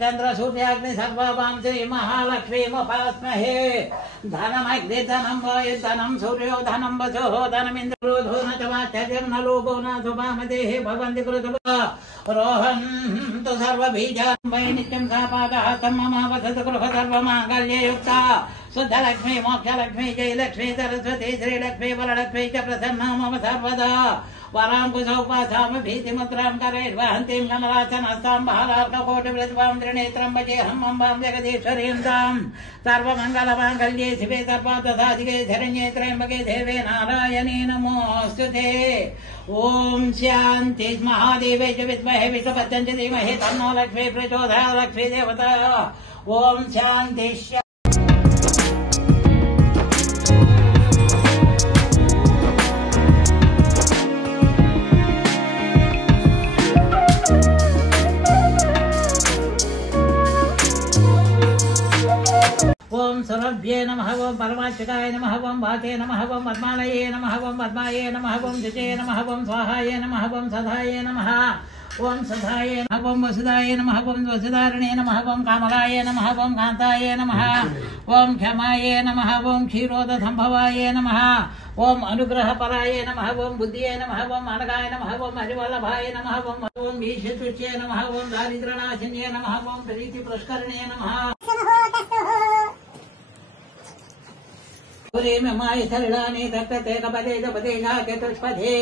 चंद्र सूर्याग्नि सर्ववां श्री महालक्ष्मीमुपास्महे धनमग्नि धनं वायु धनं सूर्यो धनं वसुः धनमिन्द्रो न च वाच्यं न लोभो न सुभामदेः भवन्ति कृतः रोहन्तु सर्वबीजान् वै नित्यं सापादः मम वसतु गृह सर्वमाङ्गल्ययुक्ता शुद्धलक्ष्मी मोक्षलक्ष्मी जयलक्ष्मी सरस्वती श्रीलक्ष्मी वरलक्ष्मी च प्रसन्ना मम सर्वदा वरांकुशौपासाम भीतिमुद्रां करैर्वहन्तीं कमलासनस्तां बहरार्ककोटिवृत्वां त्रिनेत्रं भजेऽहं अम्बां जगदीश्वरीं तां सर्वमङ्गलमाङ्गल्ये शिवे सर्वार्थसाधिके शरण्ये त्र्यम्बके देवे नारायणे नमोऽस्तुते। ॐ शान्ति महादेवे च विद्महे विष्णुपत्नी च धीमहि तन्नो लक्ष्मी प्रचोदयात् लक्ष्मी देवता। ॐ शान्ति ओम सरभ्ये नमः ओम परमाच्युताय नमः ओम भाते नमः ओम पद्मालये नमः ओम पद्माये नमः ओम शुचे नमः ओम स्वाहाये नमः ओम सदाये नमः ओम सदाये नमः ओम वसुदाय नमः ओम वसुधारणे नमः ओम कामलाय नमः ओम कांताय नमः ओम क्षमाये नमः ओम क्षीरोदसंभवाय नमः ओम अनुग्रहपराय नमः ओम बुद्धिये नमः ओम अनगाय नमः ओम हरिवल्लभाय नमः ओम भीष्मतुच्ये नमः ओम दारिद्र्यनाशिन्ये नमः ओम प्रीतिपुरस्करणे नमः माय सरिणानि तत्ते कपदे जपदे चतुष्पदे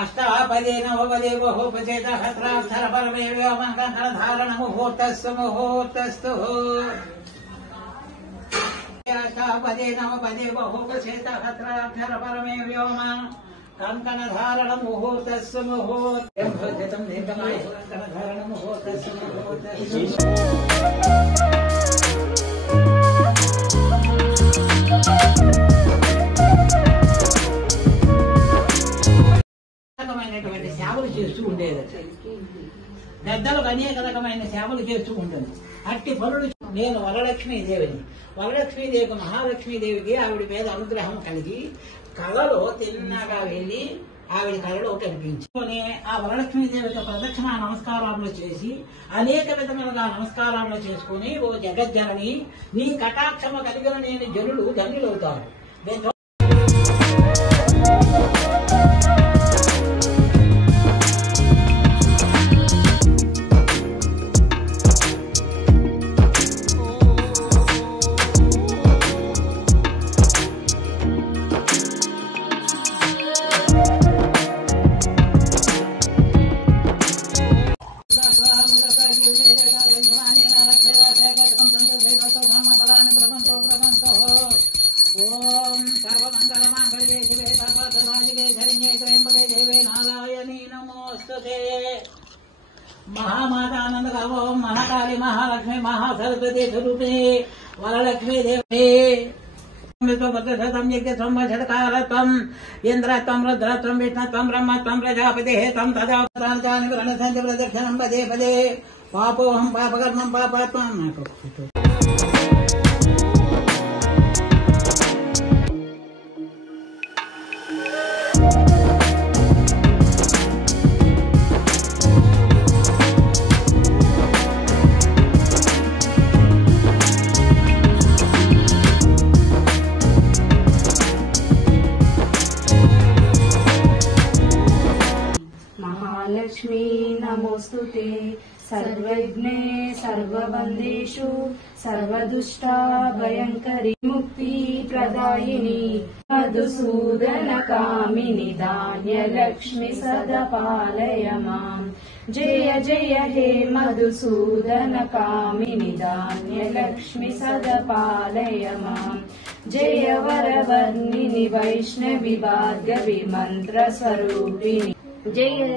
अष्टापदे नवपदे बहुपदे सहस्राक्षर परमे व्योमकंकणधारण मुहूर्तस्तु मुहूर्तस्तु अष्टापदे नवपदे बहुपदे सहस्राक्षर परमे व्योम कंकणधारण मुहूर्तस्तु मुहूर्तम् दीर्घमाय कंकणधारण मुहूर्तस्तु मुहूर्तस्तु। సేవలు చేస్తూ ఉండేదట పెద్దలకు అనేక రకమైన సేవలు చేస్తూ ఉంటుంది. అట్టి పనులు నేను వరలక్ష్మీదేవిని. వరలక్ష్మీదేవికి మహాలక్ష్మీదేవికి ఆవిడ మీద అనుగ్రహం కలిగి కళలో తిన్నగా వెళ్లి ఆవిడ కళలో కనిపించుకొని ఆ వరలక్ష్మీదేవికి ప్రదక్షిణ నమస్కారాలు చేసి అనేక విధములుగా నమస్కారాలు చేసుకుని ఓ జగజ్జనని నీ కటాక్షము కలిగిన నేను జనులు ధన్యులవుతారు. महामातानंद ओम महाकाली महालक्ष्मी महासरस्वती स्वरूपिणी वरलक्ष्मी देवी भद्रशतम यज्ञ संवत्सरकालत्वम् इन्द्रत्वम् रुद्रत्वम् विष्णुत्वम् ब्रह्मत्वम् प्रजापतिः त्वम् तदा व्रणसञ्च प्रदक्षिणम् पदे पदे पापोऽहम् पापकर्मम् पापात्मा। महालक्ष्मी नमोस्तुते सर्वज्ञे सर्ववन्देषु सर्वदुष्टा भयङ्करी मुक्ति प्रदायिनी मधुसूदन कामिनी धान्यलक्ष्मी सदा पालय माम्। जय जय हे मधुसूदन कामिनी धान्यलक्ष्मी सदा पालय माम्। जय वरवर्णिनि वैष्णवी भार्गवी मंत्र स्वरूपिणी जय।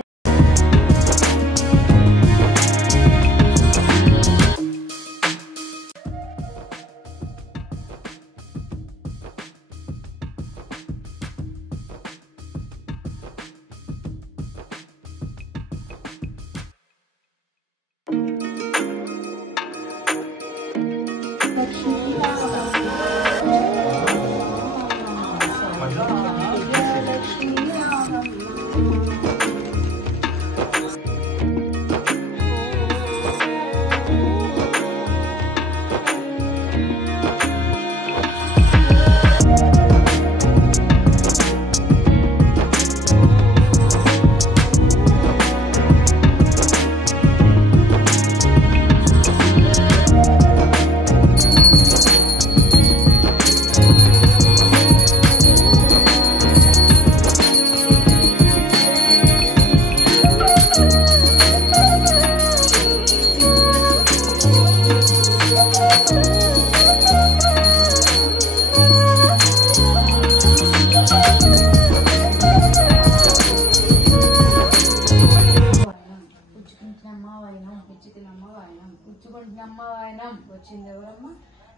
వాయనం. వచ్చింది ఎవరమ్మ?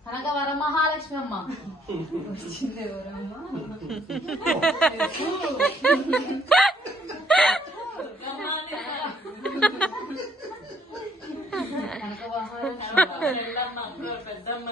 కనక వరమహాలక్ష్మి అమ్మ. వచ్చింది ఎవరమ్మా? కనక మహాలక్ష్మి పెద్దమ్మ